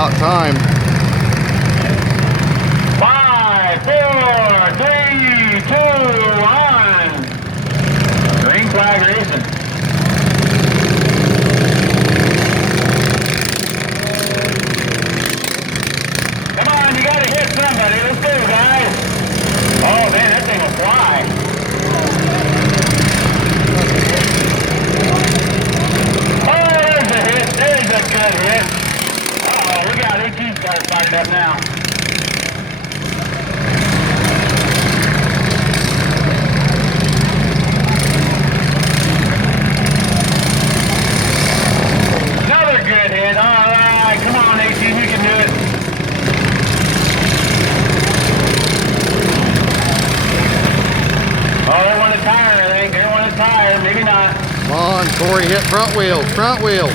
About time. 5, 4, 3, 2, 1. Green flag racing. Come on, you gotta hit somebody. Let's go, guys. Oh man, that thing will fly. Oh, there's a hit. There's a good hit. Uh-oh, we got 18 cars fired up now. Another good hit. All right, come on, 18, you can do it. Oh, they want a tire, I think. They want a tire, maybe not. Come on, Corey, hit front wheels, front wheels.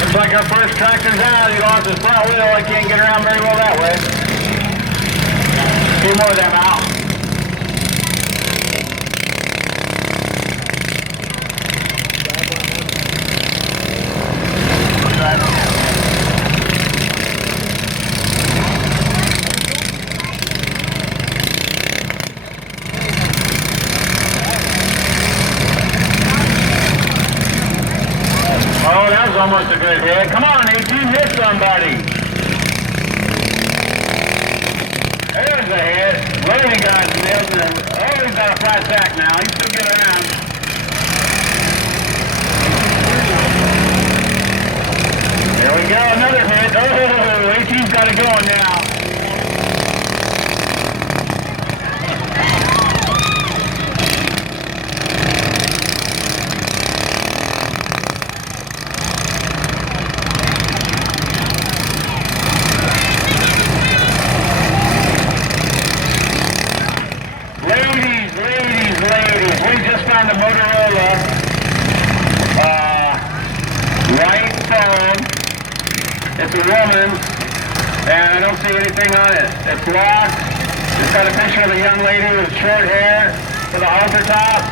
Looks like our first tractor's out. He lost his front wheel. I can't get around very well that way. A few more of them out. Oh, that was almost a good hit. Come on, 18, hit somebody. There's a hit. Loading got nailed in. Oh, he's got a flat sack now. He's still getting around. There we go, another hit. Oh, 18's got it going now. On the Motorola white phone. It's a woman, and I don't see anything on it. It's locked. It's got a picture of a young lady with short hair with a halter top.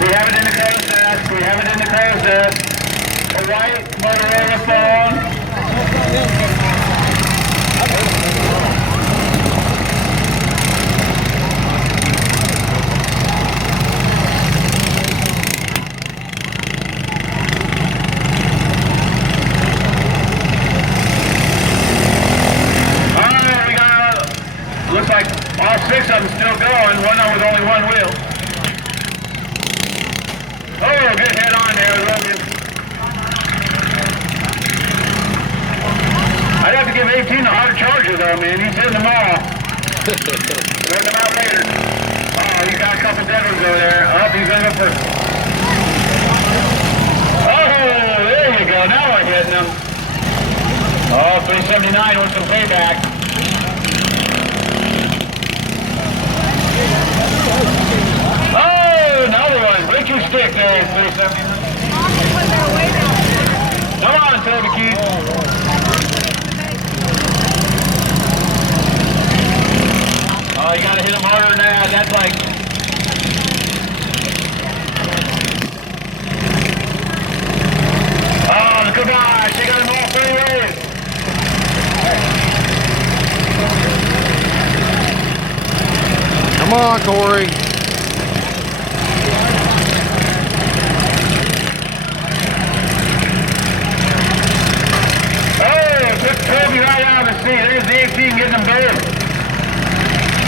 We have it in the process. We have it in the process. A white Motorola phone. Looks like all 6 of them still going, one with only one wheel. Oh, good head on there, Logan. I'd have to give 18 a hard charger though, man. He's hitting them all. Work them out later. Oh, he's got a couple dead ones over there. Oh, he's going to go for... Oh, there you go. Now we're hitting them. Oh, 379 with some payback. Oh, another one. Break your stick there, Lisa. Come on, Toby Keith. Oh, you gotta hit him harder than that. That's like... Oh, goodbye. She got him all 3 ways. Come on, Corey. There's the 18 getting them there.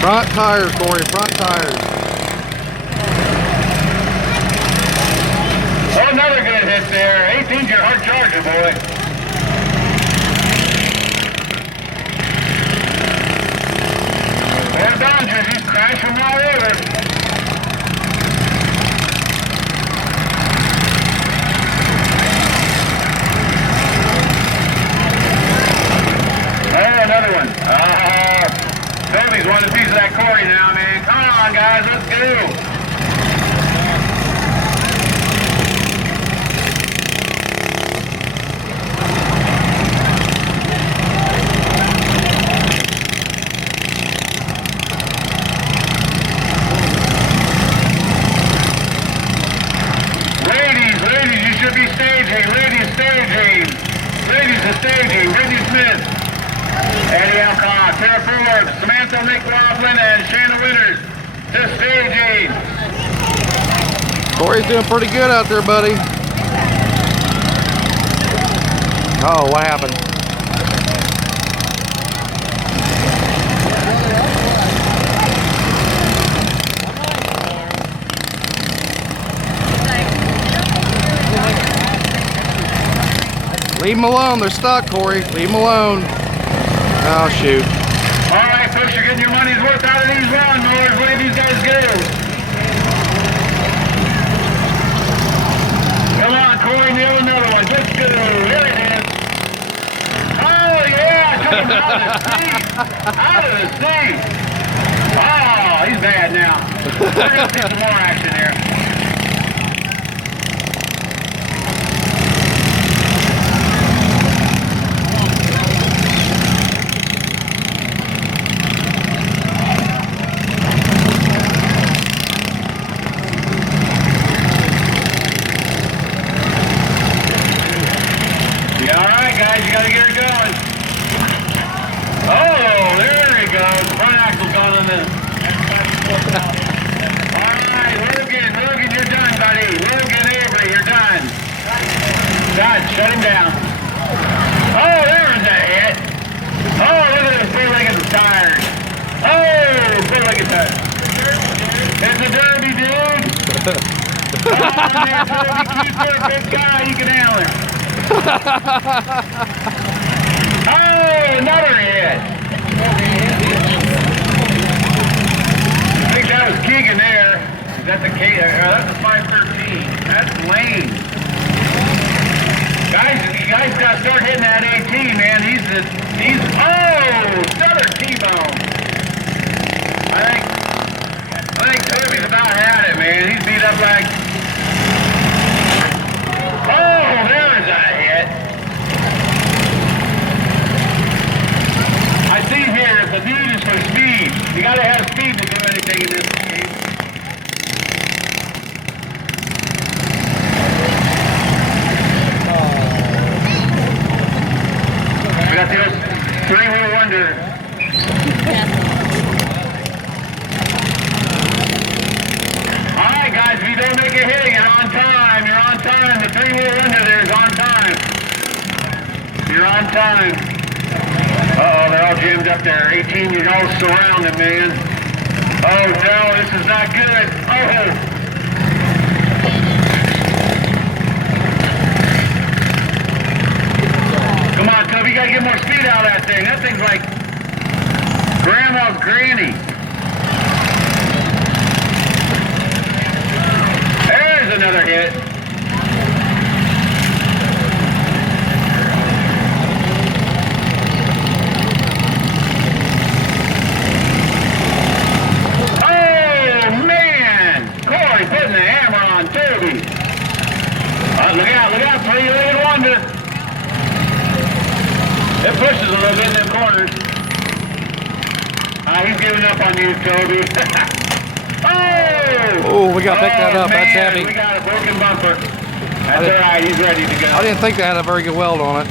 Front tires, Corey, front tires. right there. 18's your hard charger, boy. Or Dodgers, he's crashing all over. Oh, another one. Toby's wanting a piece of that Corey now, man. Come on, guys, let's go. Ladies, you should be staging. Ladies, staging. Ladies, the staging. Brittany Smith. Eddie Alcott, Tara Fuller, Samantha McLaughlin, and Shannon Winters to staging. Corey's doing pretty good out there, buddy. Oh, what happened? Leave them alone. They're stuck, Corey. Leave them alone. Oh, shoot. All right, folks, you're getting your money's worth out of these lawnmowers. Look at these guys go. Come on, Corey, nail another one. Let's go. There it is. Oh, yeah. Took him out of the seat. Out of the seat. Oh, he's bad now. We're going to see some more action here. You gotta get her going. Oh, there he goes. The front axle's gone on this. Alright, Logan, you're done, buddy. Logan Avery, you're done. God, shut him down. Oh, there's a hit. Oh, look at this four-legged tires. Oh, four-legged tires. It's a derby, dude. Come on, there, Toby. Keep it, big guy. You can handle it. Oh, another hit. I think that was Keegan there. Is that the K? That's the 513. That's lame. Guys, you guys got to start hitting that 18, man. He's another T-bone. I think Toby's about had it, man. He's beat up like. Oh, there's a hit. I see here the need is for speed. You gotta have speed to do anything in this game. We got this three-wheel wonder. Alright guys, if you don't make a hit, you're on time. You're on time. The three-wheel wonder there is on time. You're on time. Uh-oh, they're all jammed up there. 18, you're all surrounded, man. Oh, no, this is not good. Oh. Come on, Toby, you gotta get more speed out of that thing. That thing's like Grandma's granny. There's another hit. Putting the hammer on Toby. Look out, three-legged wonder. It pushes a little bit in them corners. He's giving up on you, Toby. Oh, we got to pick that up. Man, that's heavy. We got a broken bumper. That's all right, he's ready to go. I didn't think they had a very good weld on it.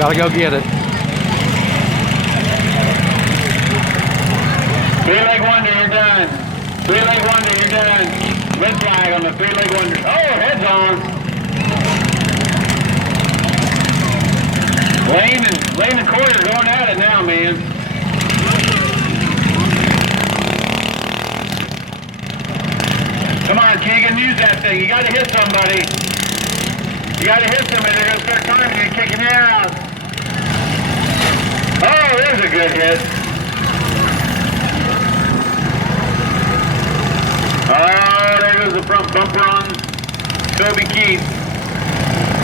Got to go get it. Three-leg wonder, you're done. Three-leg wonder, you're done. Red flag on the three-leg wonder. Oh, head's on. Lane and Corey are going at it now, man. Come on, on, Keegan, use that thing. You gotta hit somebody. You gotta hit somebody. They're gonna start timing you and kicking you out. Oh, there's a good hit. Oh, there goes the front bumper on Toby Keith.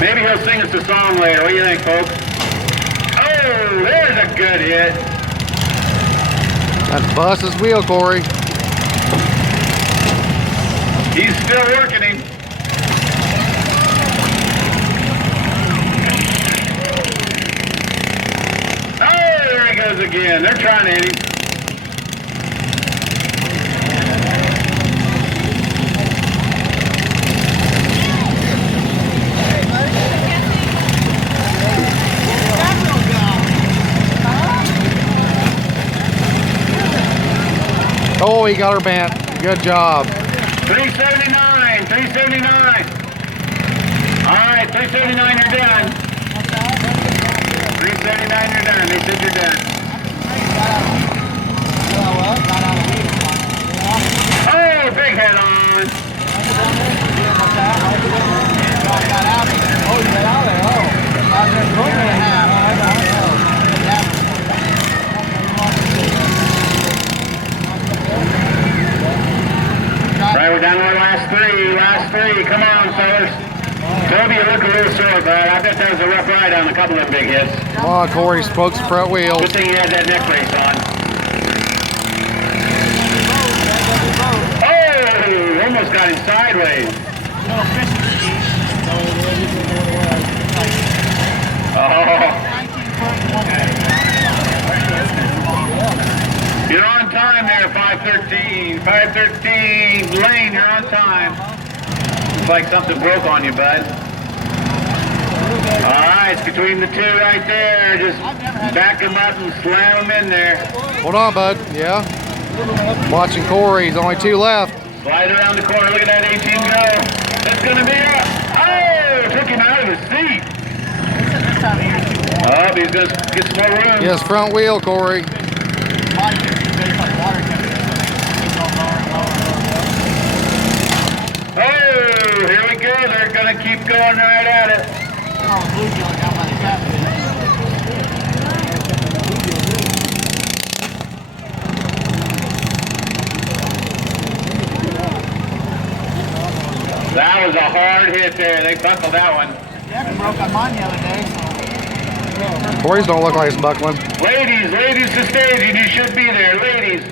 Maybe he'll sing us a song later. What do you think, folks? Oh, there's a good hit. That bust his wheel, Corey. He's still working him. Oh, there he goes again. They're trying to hit him. Oh, he got her bent. Good job. 379, 379. All right, 379, you're done. 379, you're done. They said you're done. Oh, big head on. Right, we're down to our last three. Last three. Come on, fellas. Toby, you look a little sore, bud. I bet that was a rough ride on a couple of big hits. Come on, Corey. Spokes the front wheels. Good thing you had that neck brace on. Oh, almost got him sideways. Oh. You're on time there, 513. 513, Lane, you're on time. Looks like something broke on you, bud. All right, it's between the two right there. Just back them up and slam them in there. Hold on, bud. Yeah. Watching Corey. He's only two left. Slide around the corner. Look at that 18 go. It's going to be up. Oh, took him out of his seat. Oh, he's going to get some more room. Yes, front wheel, Corey. Oh, here we go. They're going to keep going right at it. That was a hard hit there. They buckled that one. Yeah, it broke on mine the other day. Corey's don't look like he's buckling. Ladies to stage, and you should be there. Ladies.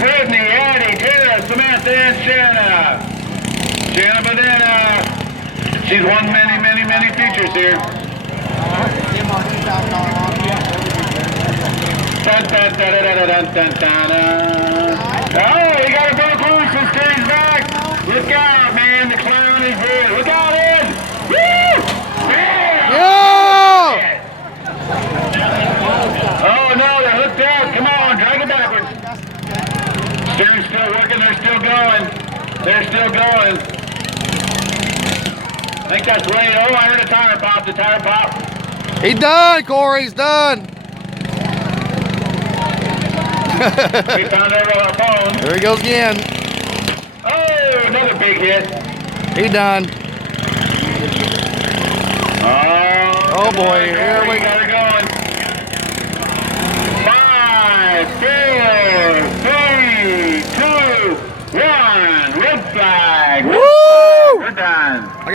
Whitney, Addie, Tara, Samantha, and Shanna. Shanna Banana. She's won many, many, many features here. Dun, dun, dun, dun, dun, dun, dun, dun. Oh, you got to broke loose and stays back. Look out, man. The clown is here. Look out, Ed. Woo! Yeah! Oh, no, they're hooked out. Come on, drag it backwards. Steering's still working. They're still going. They're still going. I think that's Wayne. Oh, I heard a tire pop. The tire pop. He's done, Corey. He's done. We found out on our phone. There he goes again. Oh, another big hit. He done. Oh, Oh boy.